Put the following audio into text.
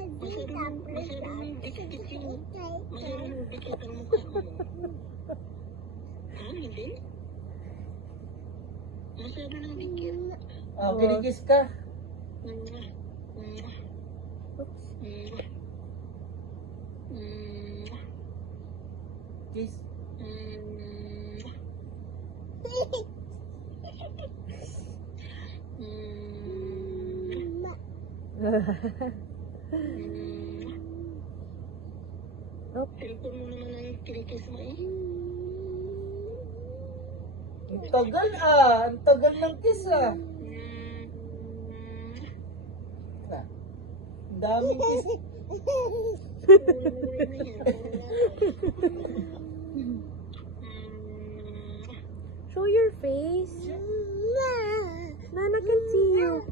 Masyadong dikit yung, masyadong dikit ang mukha mo. Ah, hindi? Masyado ng dikit. Oh, kinikis ka. Kiss. Cellphone mo naman ang kinikis mo eh. Ang tagal ah. Ang tagal ng kiss ah. Ang daming kiss. Show your face. Nana can see you.